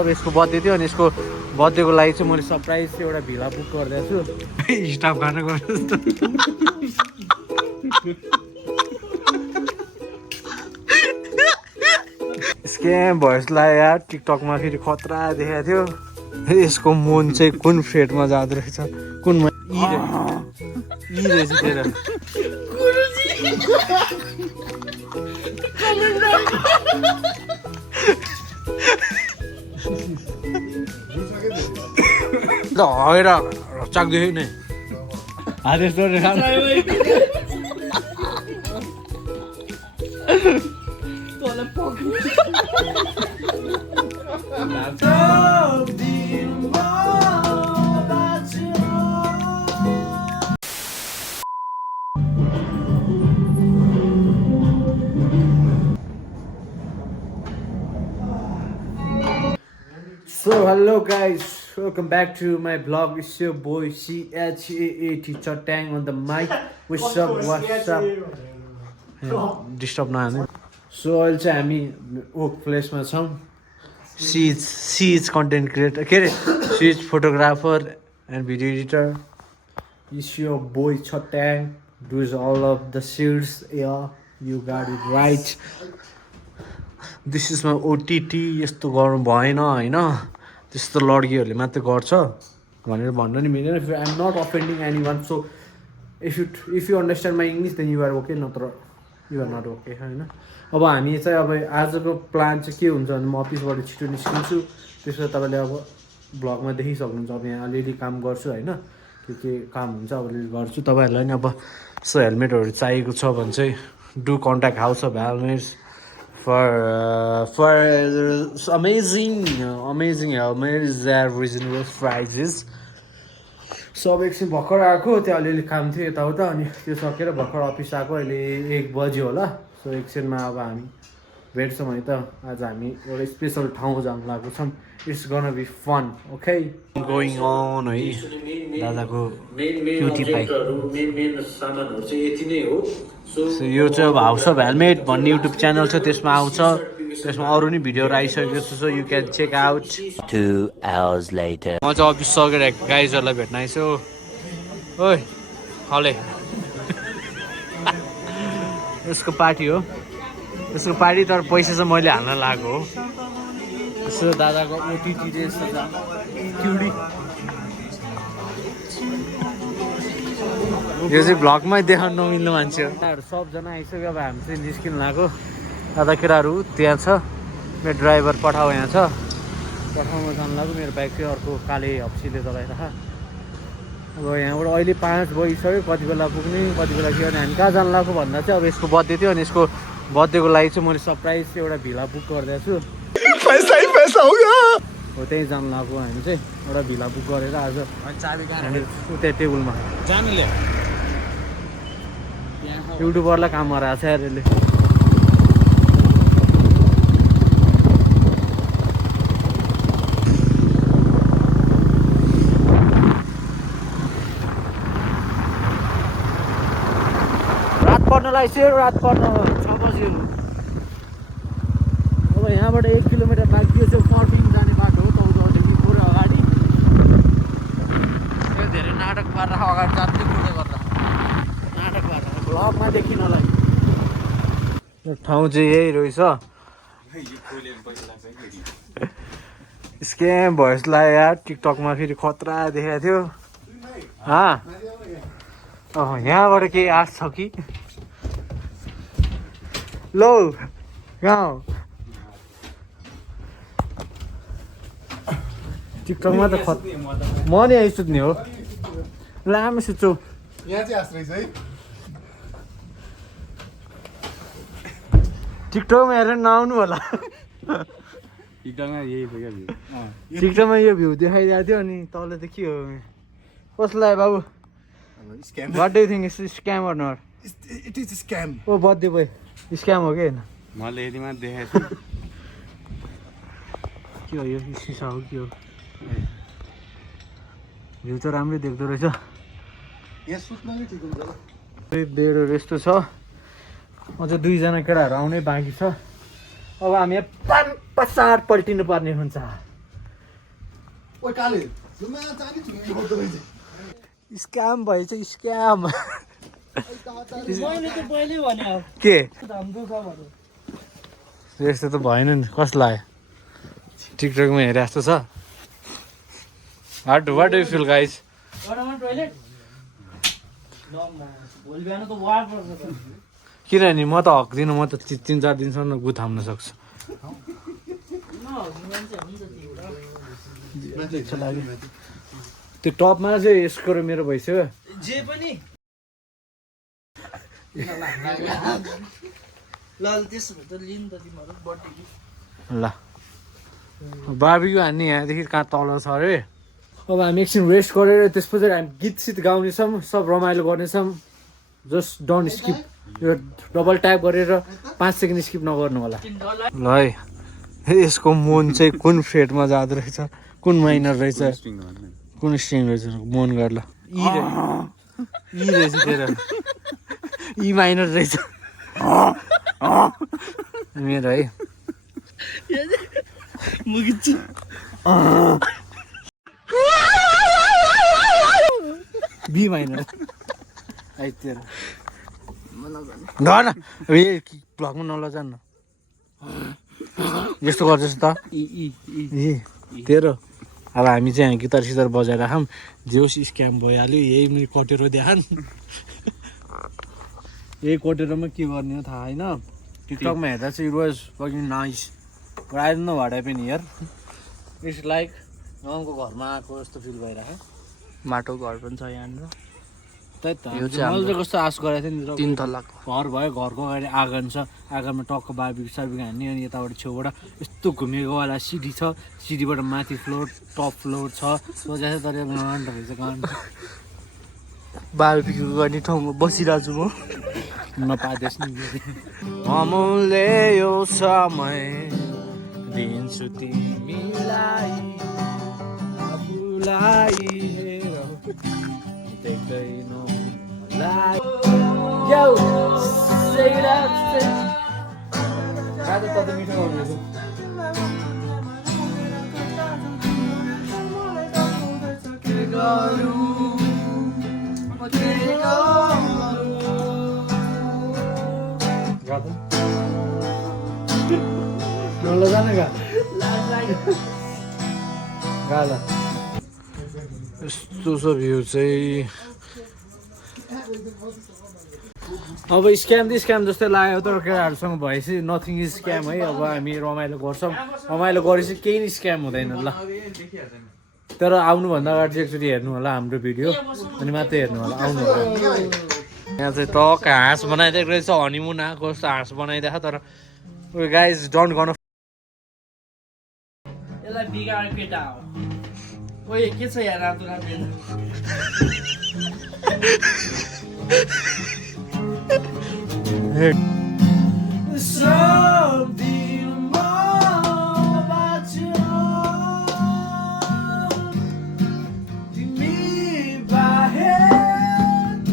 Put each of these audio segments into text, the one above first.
अब यसको बर्थडे थियो अनि यसको बर्थडेको लागि चाहिँ मैले सरप्राइज एउटा भिला बुक गरिदिएको छु स्टाफ खाना गर्नु जस्तो स्क्याम भएसलाई यार टिकटकमा फेरि खतरा देखाएको थियो यसको मन चाहिँ कुन फेटमा जाँदो रहेछ कुनमा यी रहेछ तेरो ल हगेर चाक्दै नै आदेश So hello guys, welcome back to my vlog. It's your boy CHAAT Chatang on the mic. What's up? Disturb na. So अहिले चाहिँ हामी ओक प्लेसमा छौँ सिज कन्टेन्ट क्रिएटर के अरे सिज photographer and video editor it's your boy Chhatyang does all of the shits you got it right this is my OTT यस्तो गर्नु भएन होइन त्यस्तो लड्कीहरूले मात्रै गर्छ भनेर भन्न नि मिलेन I am not offending anyone so if you understand my English then you are okay नत्र यु आर नट ओके होइन अब हामी चाहिँ अब आजको प्लान चाहिँ के हुन्छ भने म अफिसबाट छिटो निस्किन्छु त्यसो तपाईँले अब भ्लगमा देखिसक्नुहुन्छ अब यहाँ अलिअलि काम गर्छु होइन के काम हुन्छ अब अलिअलि गर्छु तपाईँहरूलाई नि अब यसो हेलमेटहरू चाहिएको छ भने चाहिँ do contact house of helmets for amazing helmets at reasonable prices. So अब एकछिन भर्खर आएको त्यो अलिअलि काम थियो यताउता अनि त्यो सकेर भर्खर अफिस आएको अहिले 1 बज्यो होला सो एकछिनमा अब हामी भेट्छौँ है त आज हामी एउटा स्पेसल ठाउँ जानु लागेको छौँ it's gonna be fun okay going on है दादाको क्युटी बाइक मेन सामानहरू चाहिँ यति नै हो सो यो चाहिँ अब हाउस अफ हेलमेट भन्ने युट्युब च्यानल छ त्यसमा आउँछ त्यसमा अरू नि भिडियोहरू आइसकेको छ so you can check out 2 hours later म चाहिँ अफिस सकेर गाइजहरूलाई भेट्न आइसु ओइ हले यसको पार्टी हो यसको पार्टी तर पैसा चाहिँ मैले हाल्न लागेको हो यसो दादाको ओटिटी यस्तो छ क्युडी यो चाहिँ भ्लगमै देखाउनु नमिल्ने मान्छे हो सबजना आइसक्यो अब हामी चाहिँ निस्किनु लाग्यो दादा केटाहरू त्यहाँ छ मेरो ड्राइभर पठाउ यहाँ छ पठाउमा जानु लाग्यो मेरो बाइक चाहिँ अर्को काले हप्सीले चलाइरह अब यहाँबाट अहिले 5 बजिसक्यो कति बेला पुग्ने कति बेला के गर्ने हामी कहाँ जानु लाग्यो भन्दा चाहिँ अब यसको बर्थडे थियो अनि यसको बर्थडेको लागि चाहिँ मैले सरप्राइज एउटा भिला बुक गरिदिएको छु पैसा हो त्यहीँ जानु लाग्यो हामी चाहिँ एउटा भिला बुक गरेर आज त्यहाँ टेबलमा युट्युबरलाई काम गराएको छ यार यसले रात पर्नलाई चाहिँ रात पर्न 6 बजी अब यहाँबाट 1 किलोमिटर बाँकी छ पर्टिङ जाने बाटो हो तौदेखि पुरै अगाडि त्यो धेरै नाटक पारेर अगाडि जाँदै पुरै गर्दा नाटक पारेर भ्लगमा देखिनलाई यो ठाउँ चाहिँ यही रहेछ स्क्याम भएसलाई यार टिकटकमा फेरि खतरा देखाएको थियो यहाँबाट केही आश छ कि लो गाउँ टिकटकमा त म नि आइ सुत्ने हो लामो सुत्छु यहाँ चाहिँ आश्रय है टिकटकमा हेरेर नआउनु होला टिकटकमा यही भयो टिकटकमा यो भ्यू देखाइदिएको थियो अनि तल त के हो कसलाई बाबु what do you think it's scam or not it is scam oh birthday boy scam हो कि होइन मैले यतिमा देखाएको छु के हो यो सिसा हो के हो भ्यू त राम्रै देख्दो रहेछ बेडहरू यस्तो छ अझ 2 जना केटाहरू आउनै बाँकी छ अब हामी पसार पल्टिनु पर्ने हुन्छ स्क्याम भएछ स्क्याम मैले त पहिले भने के हाम्रो छ भने यस्तो त भएन नि कस्तो लाग्यो टिकटकमा हेरे जस्तो छ what do you feel guys एउटामा टोइलेट भोलि बिहान त वार पर्छ किनभने म त हक्दिनँ म त 3-4 दिनसम्म गु थाम्न सक्छु त्यो टपमा चाहिँ यसको र मेरो भइसक्यो जे पनि ल त्यसो भए त लिनु त तिमीहरू बर्थडे ल बार्बिक्यू हान्ने यहाँदेखि कहाँ तल छ अरे अब हामी एकछिन रेस्ट गरेर त्यसपछि हामी गीत गाउनेछौँ सब रमाइलो गर्नेछौँ जस्ट डोन्ट स्किप यो डबल ट्याप गरेर 5 सेकेन्ड स्किप नगर्नु होला ल है यसको मन चाहिँ कुन फ्रेटमा जाँदो रहेछ कुन माइनर रहेछ कुन स्ट्रिङ रहेछ मन गर ल ई रहेछ तेरो ई माइनर रहेछ मेरो है मुगिच्छु बी माइनर है तेरो गर्न ए भ्लगमा नलजान न यस्तो गर्दैछ त तेरो अब हामी चाहिँ गिटार सितार बजाएर खाऊँ जेहोस् स्क्याम भइहाल्यो यही मैले कटेरो देखान यही कटेरोमा के गर्ने हो थाहा होइन टिकटकमा हेर्दा चाहिँ it was fucking nice but I don't know what happen here it's like गाउँको घरमा आएको जस्तो फिल भइरहेको माटो घर पनि छ यहाँनिर त्यही त मैले चाहिँ कस्तो आश गरेको थिएँ नि 3 तलाको घर भयो घरको अगाडि आँगन छ आँगनमा टक्क बार्बिक्यू सार्बिक्यू हान्ने अनि यताबाट छेउबाट यस्तो घुमेको वाला सिडी छ सिडीबाट माथि फ्लोर टप फ्लोर छ सोझा चाहिँ तर गान्ड रहेछ गान्ड बार्बिक्यू गर्ने ठाउँमा बसिरहेको छु म नपादेस् नि अमूल्य यो समय दिन्छु तिमीलाई आफूलाई हेर देख्दैनौ Yo, say it out. Ada tadi minum apa itu? Gata. Nol जाने का? Gala. यस्तो छ भ्यू चाहिँ अब स्क्याम जस्तै लाग्यो तर केटाहरूसँग भएपछि नथिङ इज स्क्याम है अब हामी रमाइलो गर्छौँ रमाइलो गरेपछि केही नि स्क्याम हुँदैन ल तर आउनुभन्दा अगाडि चाहिँ एकचोटि हेर्नु होला हाम्रो भिडियो अनि मात्रै हेर्नु होला आउनु होला यहाँ चाहिँ टक्क हाँस बनाइदिएको रहेछ हनीमुन आएको जस्तो हाँस बनाइदिएको तर गाइज डोन्ट गन यसलाई बिगार केटा हो ओए के छ यार रातो रातो Something more about you तिमी बाहेक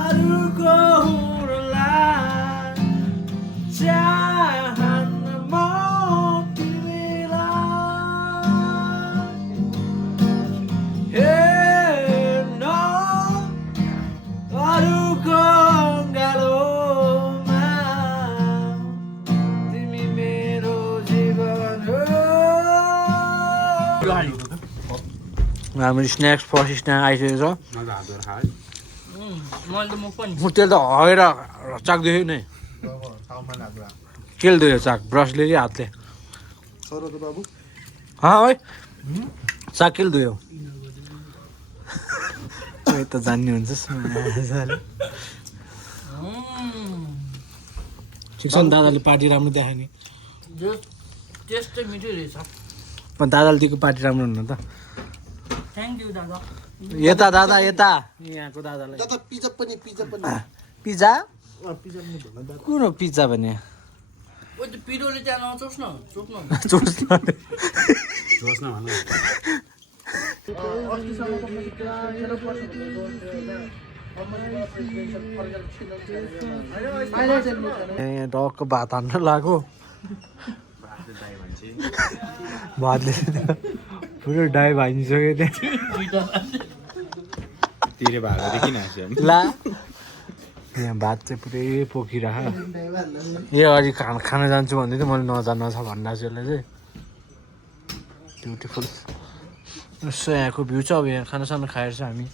अरूको हुँलाई चाहन्न म तिमीलाई हेर्न अरूको हाम्रो स्न्याक्स फर्स्ट स्न्याक आइसकेको छ तेल त हगेर चाक देख्यो नि केले दियो चाक ब्रसले कि हातले है चाक केले दियो त जान्ने हुन्छ ठिक छ नि दादाले पार्टी राम्रो देखायो नि टेस्टै मिठै रहेछ दादाले दिएको पार्टी राम्रो हुनु त थ्याङ्क यू दादा यता दादा यता यहाँको दादालाई पिज्जा कुन हो पिज्जा भने ओ त्यो पिरोले त्यहाँ नचोस् न चोक्नु यहाँ टक्क भात हान्न लाग्यो भातले पुरो डाइभ हानिसक्यो त्यहाँ तिरे भागले किन हाँस्यो ला यहाँ भात चाहिँ पुरै पोखिरह ए अघि खाना जान्छु भन्दै थियो मैले नजान्न छ भनिरहेको छु यसलाई चाहिँ ब्युटिफुल यसो यहाँको भ्यू छ अब यहाँ खानासाना खाएर चाहिँ हामी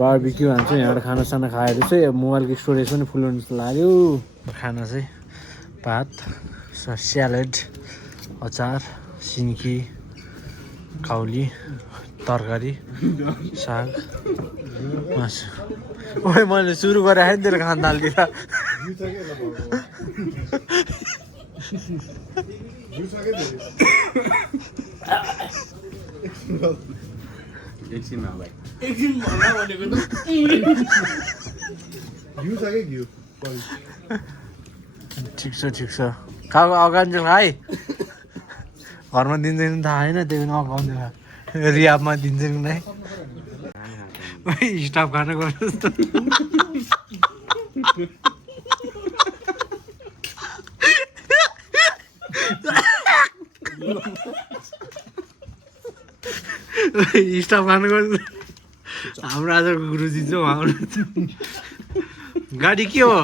बारबिक्यू हान्छ यहाँबाट खानासाना खाएर चाहिँ अब मोबाइलको स्टोरेज पनि फुल हुनु जस्तो लाग्यो खाना चाहिँ भात स्यालेड अचार सिन्की काउली तरकारी साग मासु ओए मैले सुरु गरेँ नि तेरो खाना थाल्दिएर एकछिनमा भाइ एकछिन भन्न भनेको त ठिक छ खाएको अगाउँछ है घरमा दिन्छ कि थाहा छैन त्यही पनि अगाउँछ रियाबमा दिन्छ कि नै स्टाफ खाना गर्नु जस्तो स्टाफ खानु गर्नु हाम्रो आजको गुरुजी चाहिँ उहाँ गाडी के हो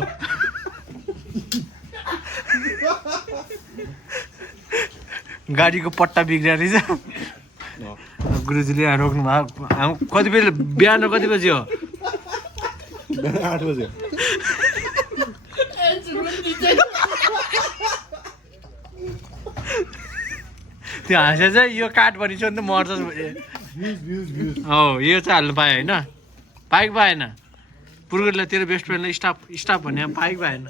गाडीको पट्टा बिग्रिया रहेछ गुरुजीले यहाँ रोक्नु भएको कति बजी बिहान कति बजी हो 8 बजे त्यो हाँसे चाहिँ यो काठ भनिसक्यो नि त मर्छ हो यो चाहिँ हाल्नु पायो होइन पाएको पाएन पुर्गोले तेरो बेस्ट फ्रेन्डलाई स्टाफ भने पाएको पाएन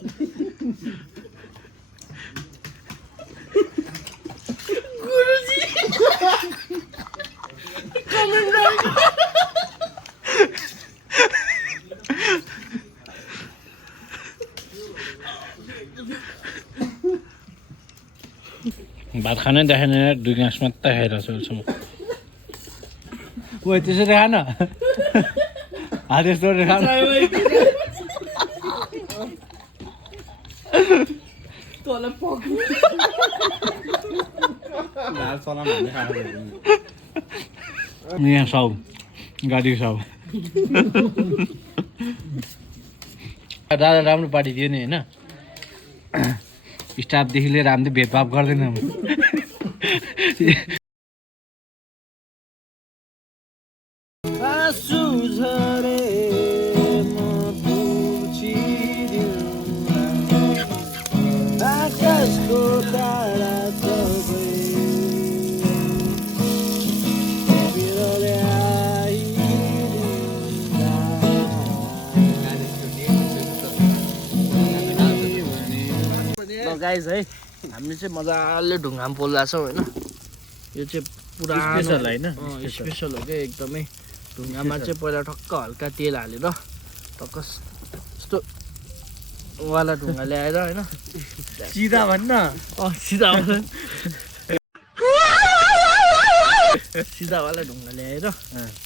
भात खानै देखेन 2 ग्लास मात्रै खाइरहेको छु ओ त्यसरी खान हातेस तोडेर खान तँलाई पक्नु लाल सलाम भन्ने खाएको यहाँ साउ गाडी साउ दादा राम्रो पार्टिदियो नि होइन स्टाफदेखि लिएर हामीले भेदभाव गर्दैनौँ गाइज है हामीले चाहिँ मजाले ढुङ्गामा पोल्दा छौँ होइन यो चाहिँ पुरानो स्पेसल होइन स्पेसल हो क्या एकदमै ढुङ्गामा चाहिँ पहिला ठक्क हल्का तेल हालेर टक्क यस्तो वाला ढुङ्गा ल्याएर होइन सिधा भन्न सिधावाला ढुङ्गा ल्याएर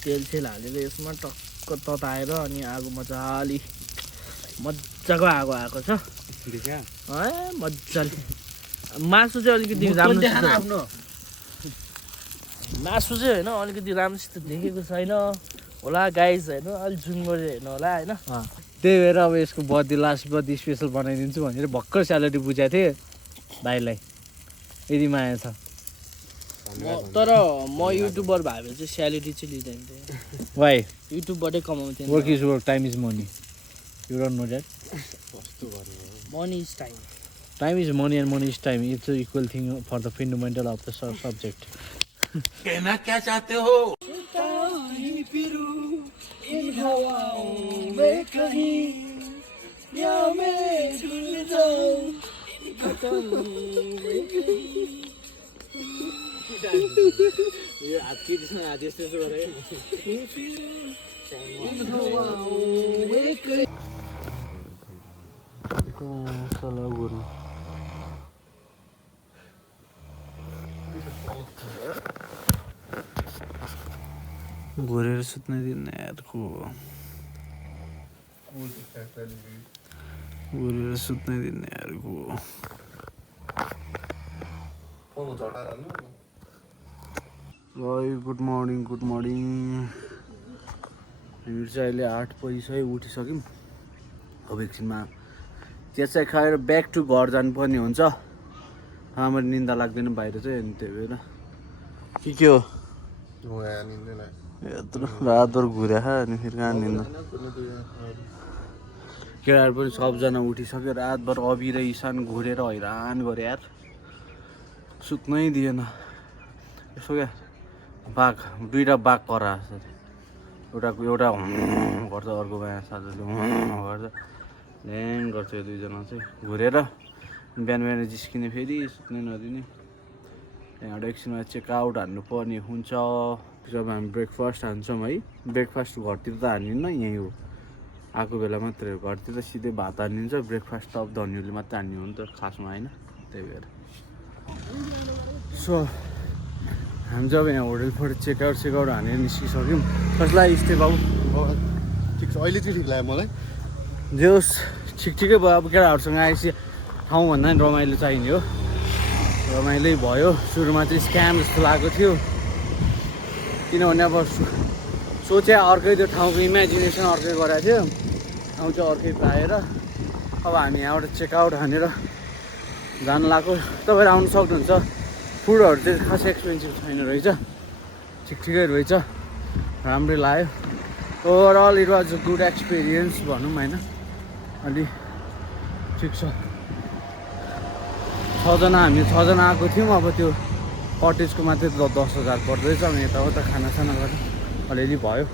तेल हालेर यसमा टक्क तताएर अनि आगो मजाले मजाको आगो आएको छ मजाले मासु चाहिँ अलिकति राम्रो मासु चाहिँ होइन अलिकति राम्रोसित देखेको छैन होला गाइज होइन अलिक जुन गरेर हेर्नु होला होइन त्यही भएर अब यसको बर्थडे लास्ट बर्थडे स्पेसल बनाइदिन्छु भनेर भर्खर स्यालेरी बुझाएको थिएँ भाइलाई यदि माया छ तर म युट्युबर भए भने चाहिँ स्यालेरी चाहिँ लिँदैन थिएँ वाइ युट्युबबाटै कमाउँथेँ work is work time is money you don't know that money is time is money and money is time it's an equal thing for the fundamental of the subject कहना क्या चाहते हो in हवाओं में कहीं या मैं झूल जाऊं ये आपकी जिसमें आदेश से हो रहे इन हवाओं में कहीं Salah guru. Gurir sutne din yaarko. Gurir sutne din yaarko. Good morning हामीहरू चाहिँ अहिले 8 बजीसक्यो उठिसक्यौँ। अब एकछिनमा चिया खाएर ब्याक टु घर जानुपर्ने हुन्छ। हाम्रो निन्दा लाग्दैन बाहिर चाहिँ, अनि त्यही भएर के हो यत्रो रातभर घुरे अनि फेरि कहाँ निन्दा। केटाहरू पनि सबजना उठिसक्यो। रातभर अभि र इसान घुरेर हैरान गरे यार, सुत्नै दिएन। यसो क्या बाघ, दुईवटा बाघ कराएको छ। एउटा गर्छ, अर्को यहाँ साथीले गर्छ, ल्याङ गर्छ। यो दुईजना चाहिँ घुरेर बिहान बिहान जिस्किने, फेरि सुत्नै नदिने। त्यहाँबाट एकछिनमा चेकआउट हान्नु पर्ने हुन्छ। जब हामी ब्रेकफास्ट हान्छौँ है, ब्रेकफास्ट घरतिर त हान्दिनँ, यहीँ हो आएको बेला मात्रै हो। घरतिर त सिधै भात हानिदिन्छ, ब्रेकफास्ट त अब धनीहरूले मात्रै हान्ने हो नि त खासमा होइन, त्यही भएर। सो हामी जब यहाँ होटलबाट चेकआउट हानेर निस्किसक्यौँ। कसलाई स्टे बाबु? ठिक छ, अहिले चाहिँ ठिक लाग्यो मलाई। जे होस् ठिकै भयो। अब केटाहरूसँग आएपछि ठाउँभन्दा नि रमाइलो चाहिने हो, रमाइलो भयो। सुरुमा चाहिँ स्क्याम जस्तो लागेको थियो, किनभने अब सोचे अर्कै त्यो ठाउँको इमेजिनेसन अर्कै गराएको थियो, ठाउँ चाहिँ अर्कै पाएर। अब हामी यहाँबाट चेकआउट हानेर जानु लाग्यो। तपाईँहरू आउनु सक्नुहुन्छ। फुडहरू चाहिँ खासै एक्सपेन्सिभ छैन रहेछ, ठिकै रहेछ, राम्रै लाग्यो। Overall it was a good experience भनौँ होइन। अलि ठिक छ। हामी छजना आएको थियौँ। अब त्यो कटेजको मात्रै 10,000 पर्दैछ। अनि यताउता खानासाना गरेर अलिअलि भयो।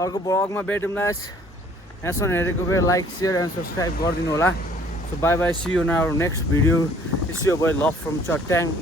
अर्को ब्लगमा भेटौँला। यहाँसम्म हेरेको भए लाइक, सेयर एन्ड सब्सक्राइब गरिदिनु होला। So bye bye, see you in our next video. It's your boy Love from Chattang.